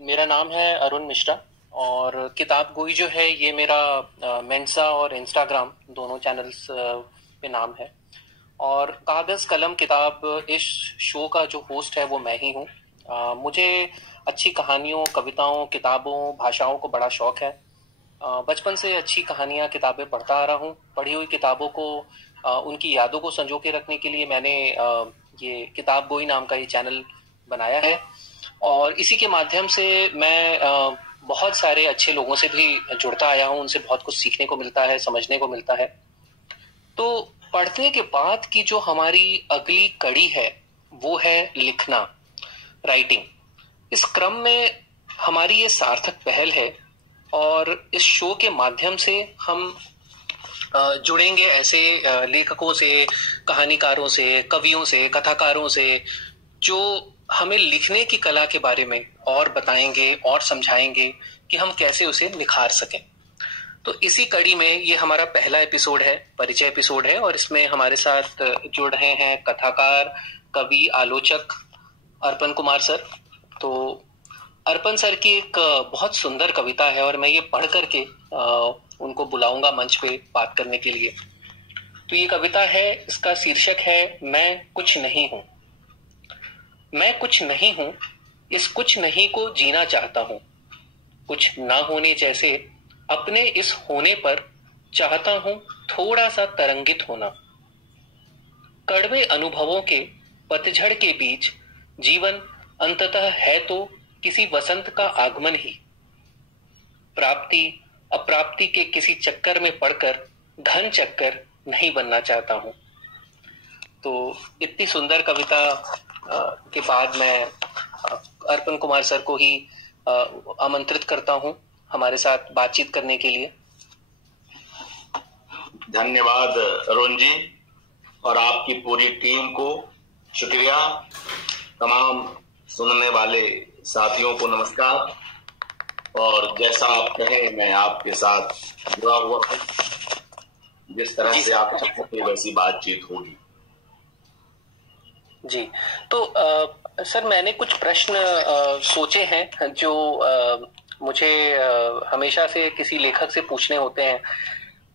मेरा नाम है अरुण मिश्रा। और किताब गोई जो है ये मेरा मेंसा और इंस्टाग्राम दोनों चैनल्स पे नाम है। और कागज कलम किताब इस शो का जो होस्ट है वो मैं ही हूँ। मुझे अच्छी कहानियों, कविताओं, किताबों, भाषाओं को बड़ा शौक है। बचपन से अच्छी कहानियां, किताबें पढ़ता आ रहा हूँ। पढ़ी हुई किताबों को उनकी यादों को संजो के रखने के लिए मैंने ये किताब गोई नाम का ये चैनल बनाया है। और इसी के माध्यम से मैं बहुत सारे अच्छे लोगों से भी जुड़ता आया हूँ। उनसे बहुत कुछ सीखने को मिलता है, समझने को मिलता है। तो पढ़ने के बाद की जो हमारी अगली कड़ी है वो है लिखना, राइटिंग। इस क्रम में हमारी ये सार्थक पहल है। और इस शो के माध्यम से हम जुड़ेंगे ऐसे लेखकों से, कहानीकारों से, कवियों से, कथाकारों से, जो हमें लिखने की कला के बारे में और बताएंगे और समझाएंगे कि हम कैसे उसे निखार सकें। तो इसी कड़ी में ये हमारा पहला एपिसोड है, परिचय एपिसोड है। और इसमें हमारे साथ जुड़ रहे हैं कथाकार, कवि, आलोचक अर्पण कुमार सर। तो अर्पण सर की एक बहुत सुंदर कविता है और मैं ये पढ़ करके उनको बुलाऊंगा मंच पे बात करने के लिए। तो ये कविता है, इसका शीर्षक है मैं कुछ नहीं हूं। मैं कुछ नहीं हूं, इस कुछ नहीं को जीना चाहता हूं। कुछ ना होने जैसे अपने इस होने पर चाहता हूं थोड़ा सा तरंगित होना। कड़वे अनुभवों के पतझड़ के बीच जीवन अंततः है तो किसी वसंत का आगमन ही। प्राप्ति अप्राप्ति के किसी चक्कर में पड़कर घन चक्कर नहीं बनना चाहता हूं। तो इतनी सुंदर कविता के बाद मैं अर्पण कुमार सर को ही आमंत्रित करता हूं हमारे साथ बातचीत करने के लिए। धन्यवाद अरुण जी और आपकी पूरी टीम को शुक्रिया। तमाम सुनने वाले साथियों को नमस्कार। और जैसा आप कहें मैं आपके साथ जुड़ा हुआ हूं। जिस तरह से आप चाहते वैसी बातचीत होगी जी। तो सर मैंने कुछ प्रश्न सोचे हैं जो मुझे हमेशा से किसी लेखक से पूछने होते हैं।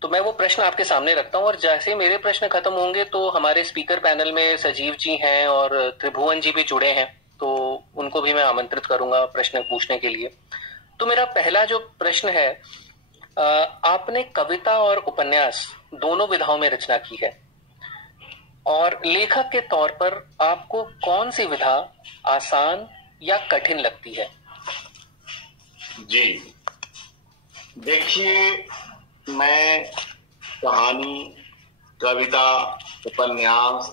तो मैं वो प्रश्न आपके सामने रखता हूँ और जैसे मेरे प्रश्न खत्म होंगे तो हमारे स्पीकर पैनल में सजीव जी हैं और त्रिभुवन जी भी जुड़े हैं, तो उनको भी मैं आमंत्रित करूंगा प्रश्न पूछने के लिए। तो मेरा पहला जो प्रश्न है, आपने कविता और उपन्यास दोनों विधाओं में रचना की है और लेखक के तौर पर आपको कौन सी विधा आसान या कठिन लगती है? जी देखिए, मैं कहानी, कविता, उपन्यास,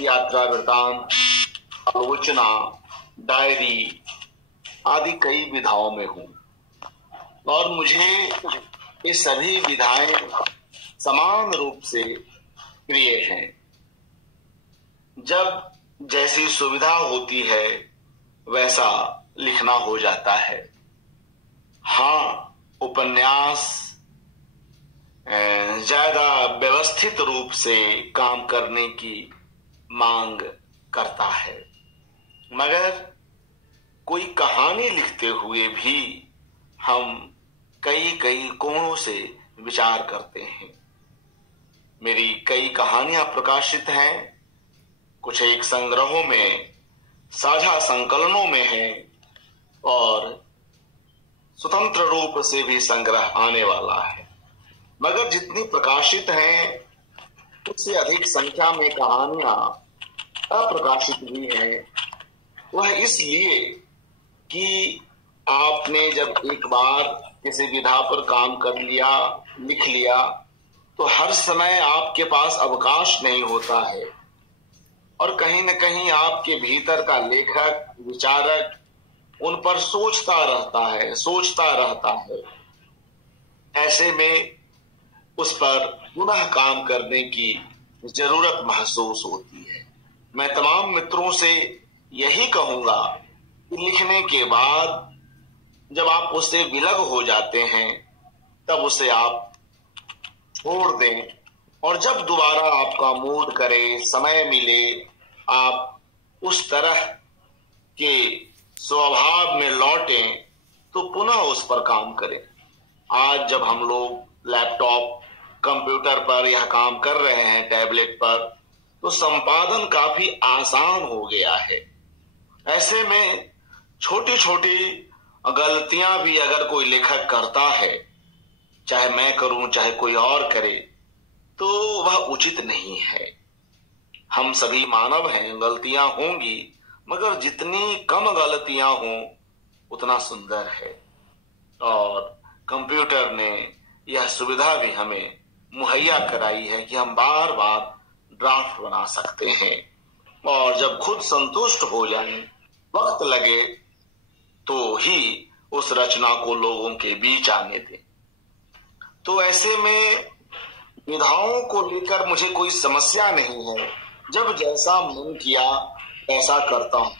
यात्रा वृतांत, आलोचना, डायरी आदि कई विधाओं में हूं और मुझे ये सभी विधाएं समान रूप से प्रिय हैं। जब जैसी सुविधा होती है वैसा लिखना हो जाता है। हाँ, उपन्यास ज्यादा व्यवस्थित रूप से काम करने की मांग करता है, मगर कोई कहानी लिखते हुए भी हम कई कई कोणों से विचार करते हैं। मेरी कई कहानियां प्रकाशित हैं, कुछ एक संग्रहों में, साझा संकलनों में हैं और स्वतंत्र रूप से भी संग्रह आने वाला है। मगर जितनी प्रकाशित हैं उससे अधिक संख्या में कहानियां अप्रकाशित भी हैं। वह इसलिए कि आपने जब एक बार किसी विधा पर काम कर लिया, लिख लिया, तो हर समय आपके पास अवकाश नहीं होता है और कहीं न कहीं आपके भीतर का लेखक, विचारक उन पर सोचता रहता है। ऐसे में उस पर पुनः काम करने की जरूरत महसूस होती है। मैं तमाम मित्रों से यही कहूंगा कि लिखने के बाद जब आप उससे विलग हो जाते हैं तब उसे आप छोड़ दें और जब दोबारा आपका मूड करे, समय मिले, आप उस तरह के स्वभाव में लौटें तो पुनः उस पर काम करें। आज जब हम लोग लैपटॉप, कंप्यूटर पर यह काम कर रहे हैं, टैबलेट पर, तो संपादन काफी आसान हो गया है। ऐसे में छोटी छोटी गलतियां भी अगर कोई लेखक करता है, चाहे मैं करूं चाहे कोई और करे, तो वह उचित नहीं है। हम सभी मानव हैं, गलतियां होंगी, मगर जितनी कम गलतियां हों उतना सुंदर है। और कंप्यूटर ने यह सुविधा भी हमें मुहैया कराई है कि हम बार बार ड्राफ्ट बना सकते हैं, और जब खुद संतुष्ट हो जाएं, वक्त लगे तो ही उस रचना को लोगों के बीच आने दें। तो ऐसे में विधाओं को लेकर मुझे कोई समस्या नहीं है। जब जैसा मन किया ऐसा करता हूं।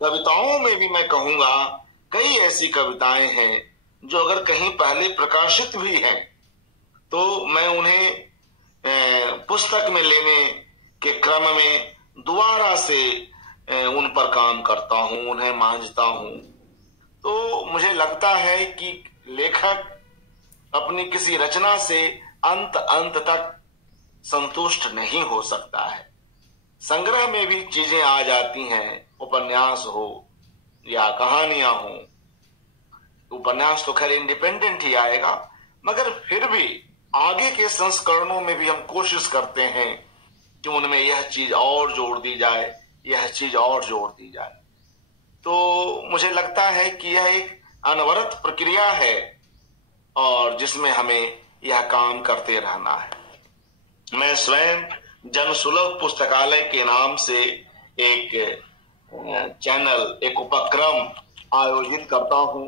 कविताओं में भी मैं कहूंगा, कई ऐसी कविताएं हैं जो अगर कहीं पहले प्रकाशित भी हैं तो मैं उन्हें पुस्तक में लेने के क्रम में दोबारा से उन पर काम करता हूं, उन्हें मांझता हूं। तो मुझे लगता है कि लेखक अपनी किसी रचना से अंत तक संतुष्ट नहीं हो सकता है। संग्रह में भी चीजें आ जाती हैं, उपन्यास हो या कहानियां हो। उपन्यास तो खैर इंडिपेंडेंट ही आएगा, मगर फिर भी आगे के संस्करणों में भी हम कोशिश करते हैं कि उनमें यह चीज और जोड़ दी जाए, यह चीज और जोड़ दी जाए। तो मुझे लगता है कि यह एक अनवरत प्रक्रिया है और जिसमें हमें यह काम करते रहना है। मैं स्वयं जनसुलभ पुस्तकालय के नाम से एक चैनल, एक उपक्रम आयोजित करता हूं।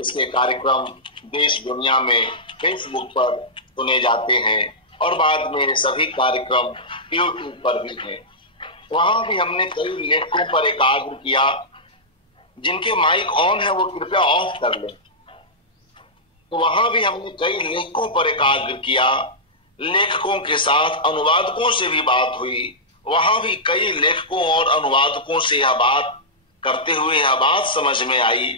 इसके कार्यक्रम देश दुनिया में फेसबुक पर सुने जाते हैं और बाद में सभी कार्यक्रम यूट्यूब पर भी हैं। वहां भी हमने कई लेखकों पर एकाग्र किया। जिनके माइक ऑन है वो कृपया ऑफ कर लें। तो वहां भी हमने कई लेखकों पर एकाग्र किया। लेखकों के साथ अनुवादकों से भी बात हुई। वहां भी कई लेखकों और अनुवादकों से यह बात करते हुए यह बात समझ में आई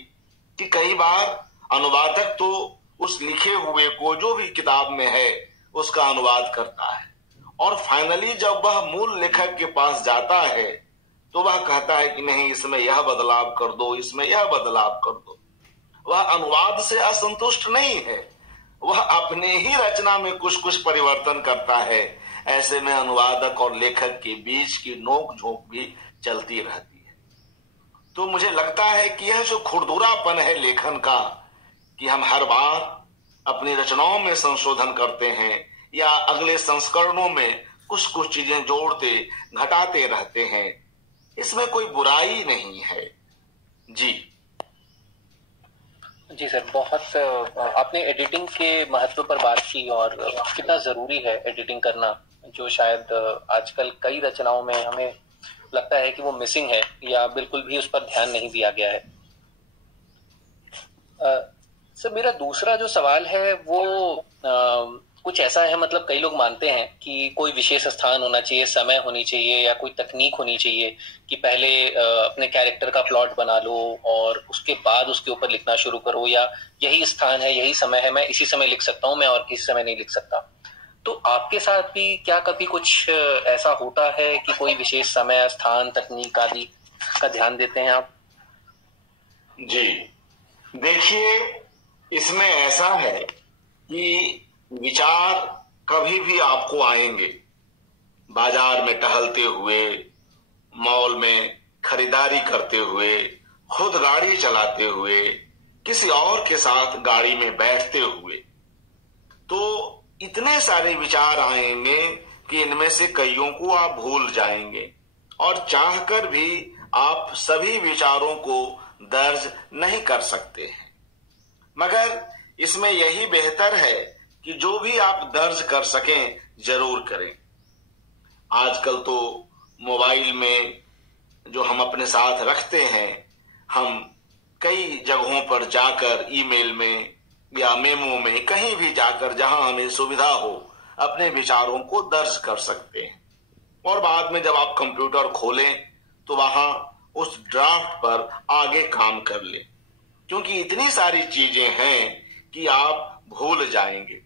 कि कई बार अनुवादक तो उस लिखे हुए को, जो भी किताब में है, उसका अनुवाद करता है और फाइनली जब वह मूल लेखक के पास जाता है तो वह कहता है कि नहीं, इसमें यह बदलाव कर दो, इसमें यह बदलाव कर दो। वह अनुवाद से असंतुष्ट नहीं है, वह अपने ही रचना में कुछ परिवर्तन करता है। ऐसे में अनुवादक और लेखक के बीच की नोक झोंक भी चलती रहती है। तो मुझे लगता है कि यह जो खुरदुरापन है लेखन का, कि हम हर बार अपनी रचनाओं में संशोधन करते हैं या अगले संस्करणों में कुछ चीजें जोड़ते घटाते रहते हैं, इसमें कोई बुराई नहीं है। जी सर, बहुत आपने एडिटिंग के महत्व पर बात की और कितना जरूरी है एडिटिंग करना, जो शायद आजकल कई रचनाओं में हमें लगता है कि वो मिसिंग है या बिल्कुल भी उस पर ध्यान नहीं दिया गया है। सर, मेरा दूसरा जो सवाल है वो कुछ ऐसा है, मतलब कई लोग मानते हैं कि कोई विशेष स्थान होना चाहिए, समय होनी चाहिए या कोई तकनीक होनी चाहिए कि पहले अपने कैरेक्टर का प्लॉट बना लो और उसके बाद उसके ऊपर लिखना शुरू करो, या यही स्थान है, यही समय है, मैं इसी समय लिख सकता हूँ, मैं और किसी समय नहीं लिख सकता। तो आपके साथ भी क्या कभी कुछ ऐसा होता है कि कोई विशेष समय, स्थान, तकनीक आदि का ध्यान देते हैं आप? जी देखिए, इसमें ऐसा है कि विचार कभी भी आपको आएंगे। बाजार में टहलते हुए, मॉल में खरीदारी करते हुए, खुद गाड़ी चलाते हुए, किसी और के साथ गाड़ी में बैठते हुए, तो इतने सारे विचार आएंगे कि इनमें से कईयों को आप भूल जाएंगे और चाहकर भी आप सभी विचारों को दर्ज नहीं कर सकते हैं। मगर इसमें यही बेहतर है कि जो भी आप दर्ज कर सकें जरूर करें। आजकल तो मोबाइल में जो हम अपने साथ रखते हैं, हम कई जगहों पर जाकर, ईमेल में या मेमो में, कहीं भी जाकर जहां हमें सुविधा हो, अपने विचारों को दर्ज कर सकते हैं। और बाद में जब आप कंप्यूटर खोलें तो वहां उस ड्राफ्ट पर आगे काम कर ले, क्योंकि इतनी सारी चीजें हैं कि आप भूल जाएंगे।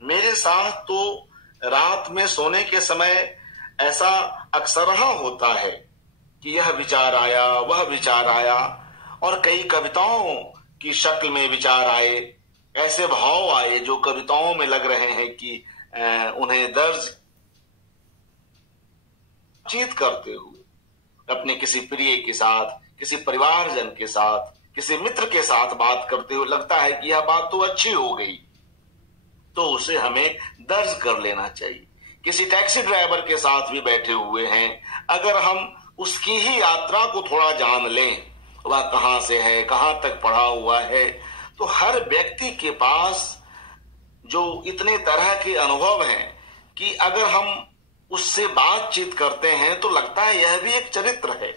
मेरे साथ तो रात में सोने के समय ऐसा अक्सर होता है कि यह विचार आया, वह विचार आया, और कई कविताओं की शक्ल में विचार आए, ऐसे भाव आए जो कविताओं में लग रहे हैं कि उन्हें दर्ज चीत करते हुए अपने किसी प्रिय के साथ, किसी परिवारजन के साथ, किसी मित्र के साथ बात करते हुए लगता है कि यह बात तो अच्छी हो गई, तो उसे हमें दर्ज कर लेना चाहिए। किसी टैक्सी ड्राइवर के साथ भी बैठे हुए हैं, अगर हम उसकी ही यात्रा को थोड़ा जान लें, वह कहां से है, कहां तक पढ़ा हुआ है, तो हर व्यक्ति के पास जो इतने तरह के अनुभव हैं कि अगर हम उससे बातचीत करते हैं तो लगता है यह भी एक चरित्र है।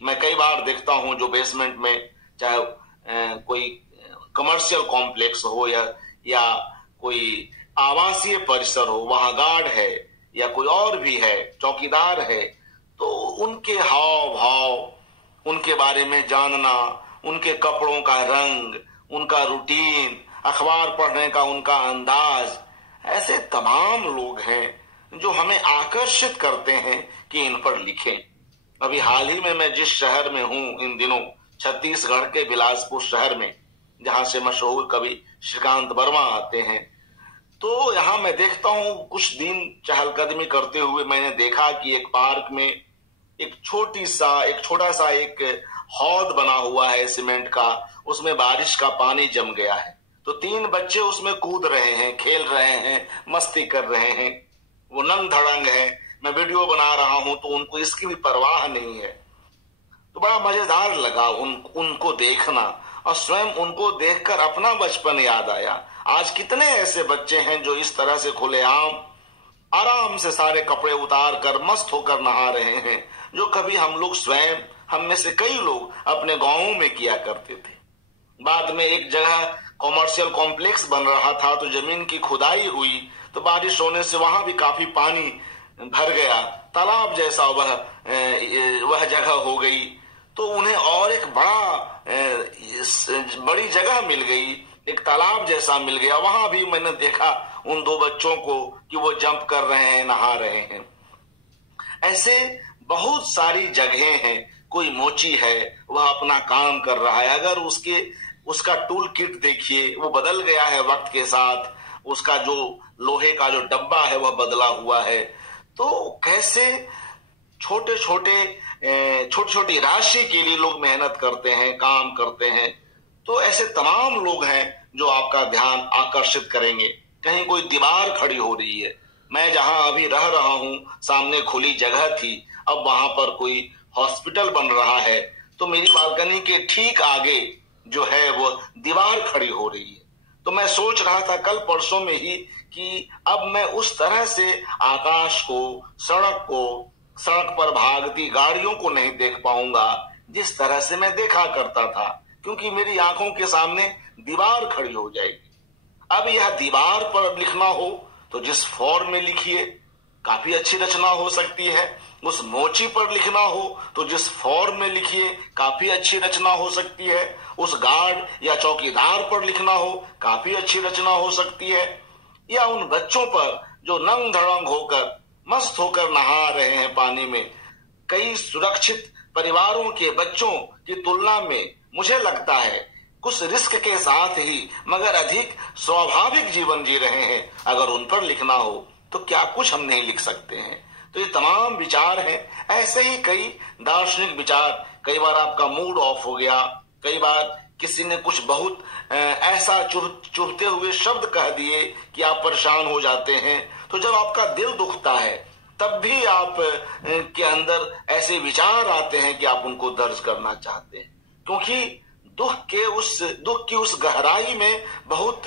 मैं कई बार देखता हूं जो बेसमेंट में, चाहे कोई कमर्शियल कॉम्प्लेक्स हो या कोई आवासीय परिसर हो, वहां गार्ड है या कोई और भी है, चौकीदार है, तो उनके हाव भाव, उनके बारे में जानना, उनके कपड़ों का रंग, उनका रूटीन, अखबार पढ़ने का उनका अंदाज, ऐसे तमाम लोग हैं जो हमें आकर्षित करते हैं कि इन पर लिखें। अभी हाल ही में मैं जिस शहर में हूं इन दिनों, छत्तीसगढ़ के बिलासपुर शहर में, जहां से मशहूर कवि श्रीकांत वर्मा आते हैं, तो यहां मैं देखता हूं कुछ दिन चहलकदमी करते हुए मैंने देखा कि एक पार्क में एक छोटा सा एक हौद बना हुआ है सीमेंट का, उसमें बारिश का पानी जम गया है, तो 3 बच्चे उसमें कूद रहे हैं, खेल रहे हैं, मस्ती कर रहे हैं, वो नंग धड़ंग है। मैं वीडियो बना रहा हूं तो उनको इसकी भी परवाह नहीं है। तो बड़ा मजेदार लगा उनको देखना, और स्वयं उनको देखकर अपना बचपन याद आया। आज कितने ऐसे बच्चे हैं जो इस तरह से खुलेआम आराम से सारे कपड़े उतार कर मस्त होकर नहा रहे हैं, जो कभी हम लोग स्वयं, हम में से कई लोग अपने गांवों में किया करते थे। बाद में एक जगह कॉमर्शियल कॉम्प्लेक्स बन रहा था, तो जमीन की खुदाई हुई, तो बारिश होने से वहां भी काफी पानी भर गया, तालाब जैसा वह जगह हो गई, तो उन्हें और एक बड़ी जगह मिल गई, एक तालाब जैसा मिल गया। वहां भी मैंने देखा उन 2 बच्चों को कि वो जंप कर रहे हैं, नहा रहे हैं। ऐसे बहुत सारी जगहें हैं। कोई मोची है, वह अपना काम कर रहा है, अगर उसका टूल किट देखिए, वो बदल गया है वक्त के साथ, उसका जो लोहे का जो डब्बा है वह बदला हुआ है। तो कैसे छोटे छोटी राशि के लिए लोग मेहनत करते हैं, काम करते हैं। तो ऐसे तमाम लोग हैं जो आपका ध्यान आकर्षित करेंगे। कहीं कोई दीवार खड़ी हो रही है, मैं जहां अभी रह रहा हूं सामने खुली जगह थी, अब वहां पर कोई हॉस्पिटल बन रहा है, तो मेरी बालकनी के ठीक आगे जो है वो दीवार खड़ी हो रही है। तो मैं सोच रहा था कल परसों में ही कि अब मैं उस तरह से आकाश को, सड़क पर भागती गाड़ियों को नहीं देख पाऊंगा जिस तरह से मैं देखा करता था, क्योंकि मेरी आंखों के सामने दीवार खड़ी हो जाएगी। अब यह दीवार पर लिखना हो तो जिस फॉर्म में लिखिए, काफी अच्छी रचना हो सकती है। उस मोची पर लिखना हो तो जिस फॉर्म में लिखिए, काफी अच्छी रचना हो सकती है। उस गार्ड या चौकीदार पर लिखना हो, काफी अच्छी रचना हो सकती है। या उन बच्चों पर जो नंग धड़ंग होकर, मस्त होकर नहा रहे हैं पानी में। कई सुरक्षित परिवारों के बच्चों की तुलना में मुझे लगता है कुछ रिस्क के साथ ही मगर अधिक स्वाभाविक जीवन जी रहे हैं। अगर उन पर लिखना हो तो क्या कुछ हम नहीं लिख सकते हैं। तो ये तमाम विचार हैं। ऐसे ही कई दार्शनिक विचार। कई बार आपका मूड ऑफ हो गया, कई बार किसी ने कुछ बहुत ऐसा चुभते हुए शब्द कह दिए कि आप परेशान हो जाते हैं। तो जब आपका दिल दुखता है तब भी आप के अंदर ऐसे विचार आते हैं कि आप उनको दर्ज करना चाहते हैं, क्योंकि दुख की उस गहराई में बहुत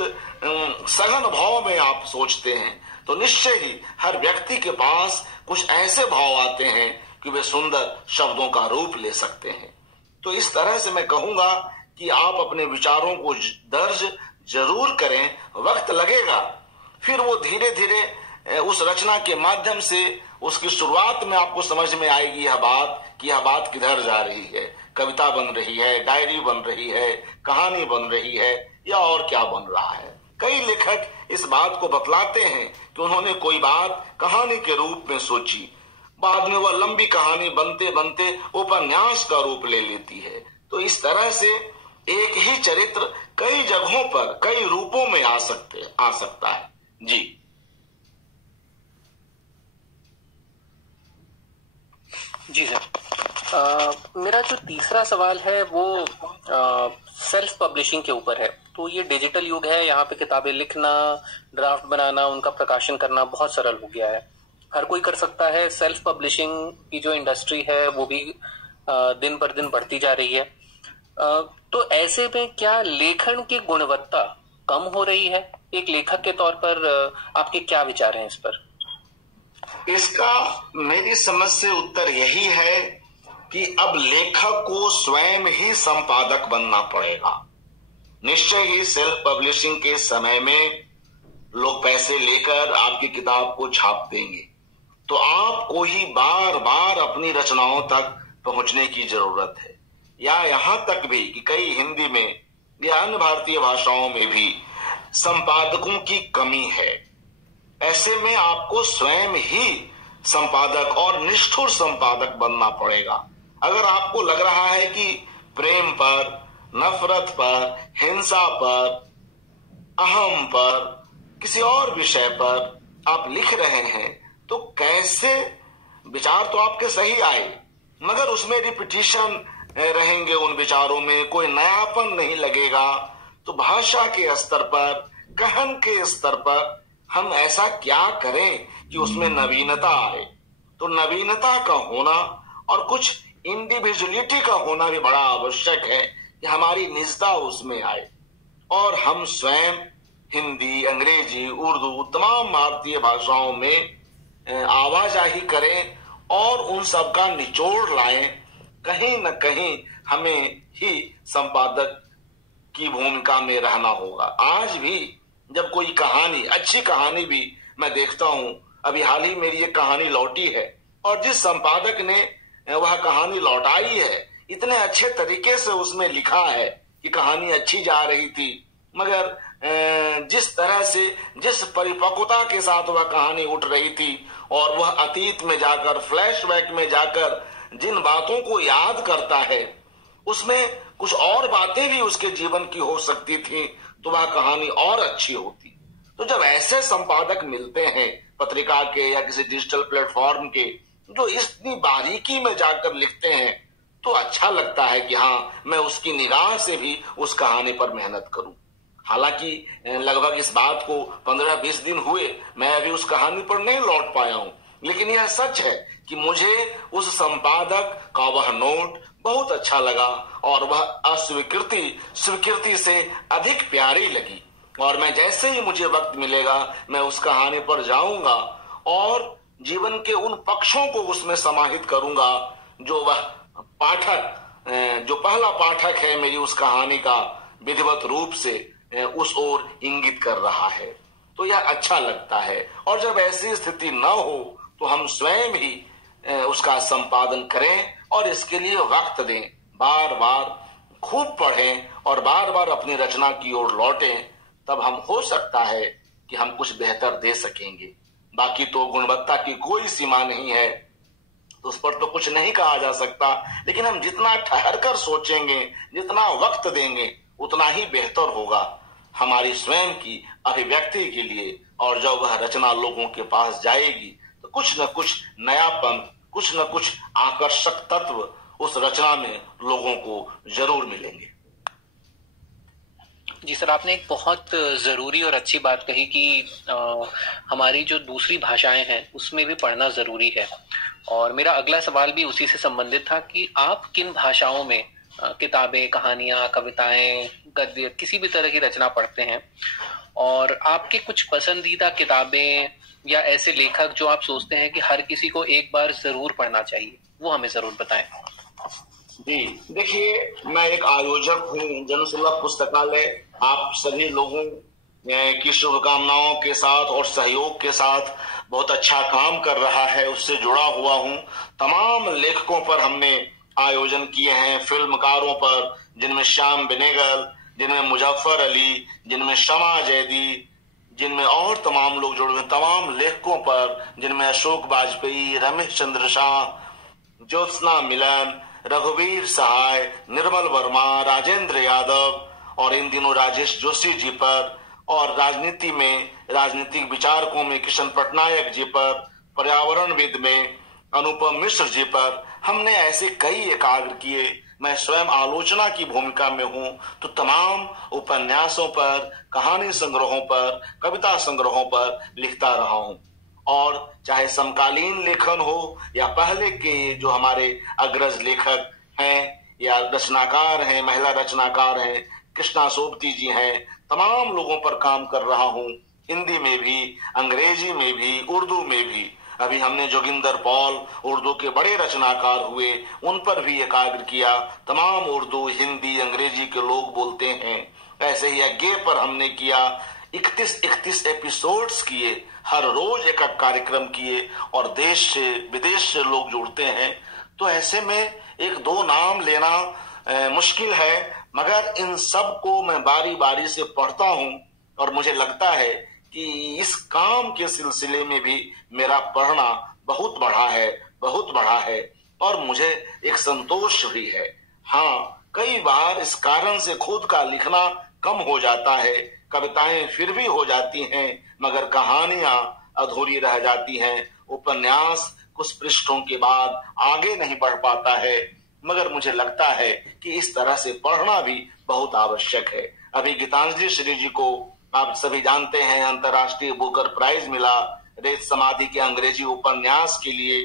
सघन भाव में आप सोचते हैं। तो निश्चय ही हर व्यक्ति के पास कुछ ऐसे भाव आते हैं कि वे सुंदर शब्दों का रूप ले सकते हैं। तो इस तरह से मैं कहूंगा कि आप अपने विचारों को दर्ज जरूर करें। वक्त लगेगा, फिर वो धीरे धीरे उस रचना के माध्यम से उसकी शुरुआत में आपको समझ में आएगी यह बात कि यह बात किधर जा रही है। कविता बन रही है, डायरी बन रही है, कहानी बन रही है, या और क्या बन रहा है। कई लेखक इस बात को बतलाते हैं कि उन्होंने कोई बात कहानी के रूप में सोची, बाद में वह लंबी कहानी बनते बनते उपन्यास का रूप ले लेती है। तो इस तरह से एक ही चरित्र कई जगहों पर कई रूपों में आ सकता है। जी जी सर, मेरा जो तीसरा सवाल है वो सेल्फ पब्लिशिंग के ऊपर है। तो ये डिजिटल युग है, यहाँ पे किताबें लिखना, ड्राफ्ट बनाना, उनका प्रकाशन करना बहुत सरल हो गया है, हर कोई कर सकता है। सेल्फ पब्लिशिंग की जो इंडस्ट्री है वो भी दिन पर दिन बढ़ती जा रही है। तो ऐसे में क्या लेखन की गुणवत्ता कम हो रही है? एक लेखक के तौर पर आपके क्या विचार हैं इस पर? इसका मेरी समझ से उत्तर यही है कि अब लेखक को स्वयं ही संपादक बनना पड़ेगा। निश्चय ही सेल्फ पब्लिशिंग के समय में लोग पैसे लेकर आपकी किताब को छाप देंगे, तो आपको ही बार बार अपनी रचनाओं तक पहुंचने की जरूरत है। या यहां तक भी कि कई हिंदी में या अन्य भारतीय भाषाओं में भी संपादकों की कमी है। ऐसे में आपको स्वयं ही संपादक और निष्ठुर संपादक बनना पड़ेगा। अगर आपको लग रहा है कि प्रेम पर, नफरत पर, हिंसा पर, अहम पर, किसी और विषय पर आप लिख रहे हैं, तो कैसे विचार तो आपके सही आए, मगर उसमें रिपीटिशन रहेंगे, उन विचारों में कोई नयापन नहीं लगेगा। तो भाषा के स्तर पर, कहन के स्तर पर हम ऐसा क्या करें कि उसमें नवीनता आए। तो नवीनता का होना और कुछ इंडिविजुअलिटी का होना भी बड़ा आवश्यक है कि हमारी निजता उसमें आए और हम स्वयं हिंदी, अंग्रेजी, उर्दू, तमाम भारतीय भाषाओं में आवाजाही करें और उन सब का निचोड़ लाएं। कहीं न कहीं हमें ही संपादक की भूमिका में रहना होगा। आज भी जब कोई कहानी, अच्छी कहानी भी मैं देखता हूं, अभी हाल ही मेरी एक कहानी लौटी है और जिस संपादक ने वह कहानी लौटाई है, इतने अच्छे तरीके से उसमें लिखा है कि कहानी अच्छी जा रही थी, मगर जिस तरह से, जिस परिपक्वता के साथ वह कहानी उठ रही थी और वह अतीत में जाकर, फ्लैशबैक में जाकर जिन बातों को याद करता है, उसमें कुछ और बातें भी उसके जीवन की हो सकती थी, तो वह कहानी और अच्छी होती। तो जब ऐसे संपादक मिलते हैं पत्रिका के या किसी डिजिटल प्लेटफॉर्म के, जो इतनी बारीकी में जाकर लिखते हैं, तो अच्छा लगता है कि हाँ, मैं उसकी निगाह से भी उस कहानी पर मेहनत करूं। हालांकि लगभग इस बात को 15-20 दिन हुए, मैं अभी उस कहानी पर नहीं लौट पाया हूं, लेकिन यह सच है कि मुझे उस संपादक का वह नोट बहुत अच्छा लगा और वह स्वीकृति से अधिक प्यारी लगी। और मैं जैसे ही मुझे वक्त मिलेगा, मैं उस कहानी पर जाऊंगा और जीवन के उन पक्षों को उसमें समाहित करूंगा जो वह पाठक, जो पहला पाठक है मेरी उस कहानी का, विधिवत रूप से उस ओर इंगित कर रहा है। तो यह अच्छा लगता है। और जब ऐसी स्थिति न हो तो हम स्वयं ही उसका संपादन करें और इसके लिए वक्त दें, बार बार खूब पढ़ें और बार बार अपनी रचना की ओर लौटें, तब हम हो सकता है कि हम कुछ बेहतर दे सकेंगे। बाकी तो गुणवत्ता की कोई सीमा नहीं है, तो उस पर तो कुछ नहीं कहा जा सकता, लेकिन हम जितना ठहर कर सोचेंगे, जितना वक्त देंगे, उतना ही बेहतर होगा हमारी स्वयं की अभिव्यक्ति के लिए। और जब वह रचना लोगों के पास जाएगी तो कुछ न कुछ नयापन, कुछ न कुछ आकर्षक तत्व उस रचना में लोगों को जरूर मिलेंगे। जी सर, आपने एक बहुत जरूरी और अच्छी बात कही कि हमारी जो दूसरी भाषाएं हैं उसमें भी पढ़ना जरूरी है। और मेरा अगला सवाल भी उसी से संबंधित था कि आप किन भाषाओं में किताबें, कहानियां, कविताएं, गद्य, किसी भी तरह की रचना पढ़ते हैं, और आपके कुछ पसंदीदा किताबें या ऐसे लेखक जो आप सोचते हैं कि हर किसी को एक बार जरूर पढ़ना चाहिए, वो हमें जरूर बताएं। जी देखिए, मैं एक आयोजक हूँ जनसुलभ पुस्तकालय। आप सभी लोगों की शुभकामनाओं के साथ और सहयोग के साथ बहुत अच्छा काम कर रहा है, उससे जुड़ा हुआ हूं। तमाम लेखकों पर हमने आयोजन किए हैं, फिल्मकारों पर, जिनमें श्याम बेनेगल, जिनमें मुजफ्फर अली, जिनमें शमा जैदी, जिनमें और तमाम लोग जुड़े हुए, तमाम लेखकों पर, जिनमें अशोक वाजपेयी, रमेश चंद्र शाह, ज्योत्सना मिलन, रघुवीर सहाय, निर्मल वर्मा, राजेंद्र यादव और इन दिनों राजेश जोशी जी पर, और राजनीति में, राजनीतिक विचारकों में किशन पटनायक जी पर, पर्यावरणविद में अनुपम मिश्र जी पर हमने ऐसे कई एकाग्र किए। मैं स्वयं आलोचना की भूमिका में हूं, तो तमाम उपन्यासों पर, कहानी संग्रहों पर, कविता संग्रहों पर लिखता रहा हूं। और चाहे समकालीन लेखन हो या पहले के जो हमारे अग्रज लेखक हैं या रचनाकार हैं, महिला रचनाकार हैं, कृष्णा सोबती जी हैं, तमाम लोगों पर काम कर रहा हूं, हिंदी में भी, अंग्रेजी में भी, उर्दू में भी। अभी हमने जोगिंदर पॉल, उर्दू के बड़े रचनाकार हुए, उन पर भी एकाग्र किया। तमाम उर्दू, हिंदी, अंग्रेजी के लोग बोलते हैं। ऐसे ही यज्ञ पर हमने किया, 31 एपिसोड्स किए, हर रोज एक कार्यक्रम किए, और देश से विदेश से लोग जुड़ते हैं। तो ऐसे में एक दो नाम लेना मुश्किल है, मगर इन सब को मैं बारी बारी से पढ़ता हूं और मुझे लगता है कि इस काम के सिलसिले में भी मेरा पढ़ना बहुत बढ़ा है और मुझे एक संतोष भी है। हाँ, कई बार इस कारण से खुद का लिखना कम हो जाता है, कविताएं फिर भी हो जाती हैं, मगर कहानियां अधूरी रह जाती हैं, उपन्यास कुछ पृष्ठों के बाद आगे नहीं बढ़ पाता है। मगर मुझे लगता है कि इस तरह से पढ़ना भी बहुत आवश्यक है। अभी गीतांजलि श्री जी को आप सभी जानते हैं, अंतर्राष्ट्रीय बुकर प्राइज मिला रेत समाधि के अंग्रेजी उपन्यास के लिए,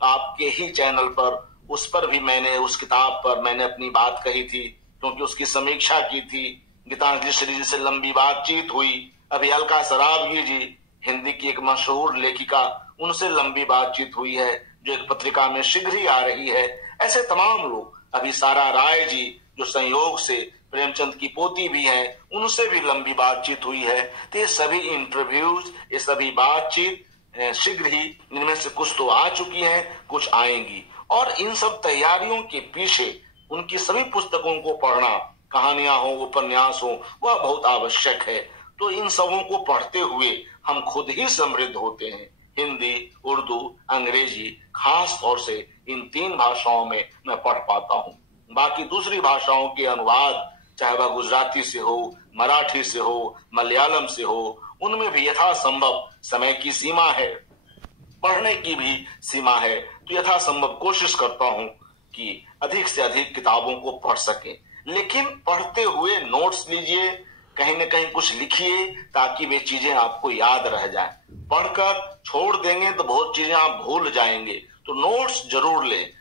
आपके ही चैनल पर। उस पर भी मैंने, उस किताब पर मैंने अपनी बात कही थी, क्योंकि उसकी समीक्षा की थी। गीतांजलि श्री जी से लंबी बातचीत हुई। अभी अलका सरावगी जी, हिंदी की एक मशहूर लेखिका, उनसे लंबी बातचीत हुई है, जो एक पत्रिका में शीघ्र ही आ रही है। ऐसे तमाम लोग, अभी सारा राय जी जो संयोग से प्रेमचंद की पोती भी हैं, उनसे भी लंबी बातचीत हुई है। तो ये सभी इंटरव्यूज, ये सभी बातचीत शीघ्र ही, इनमें से कुछ तो आ चुकी हैं, कुछ आएंगी। और इन सब तैयारियों के पीछे उनकी सभी पुस्तकों को पढ़ना, कहानियां हो, उपन्यास हो, वह बहुत आवश्यक है। तो इन सबों को पढ़ते हुए हम खुद ही समृद्ध होते हैं। हिंदी, उर्दू, अंग्रेजी, खास तौर से इन 3 भाषाओं में मैं पढ़ पाता हूँ। बाकी दूसरी भाषाओं के अनुवाद, चाहे वह गुजराती से हो, मराठी से हो, मलयालम से हो, उनमें भी यथासंभव समय की सीमा है, पढ़ने की भी सीमा है। तो यथासंभव कोशिश करता हूँ कि अधिक से अधिक किताबों को पढ़ सकें। लेकिन पढ़ते हुए नोट्स लीजिए, कहीं न कहीं कुछ लिखिए, ताकि वे चीजें आपको याद रह जाए। पढ़कर छोड़ देंगे तो बहुत चीजें आप भूल जाएंगे। तो नोट्स जरूर लें।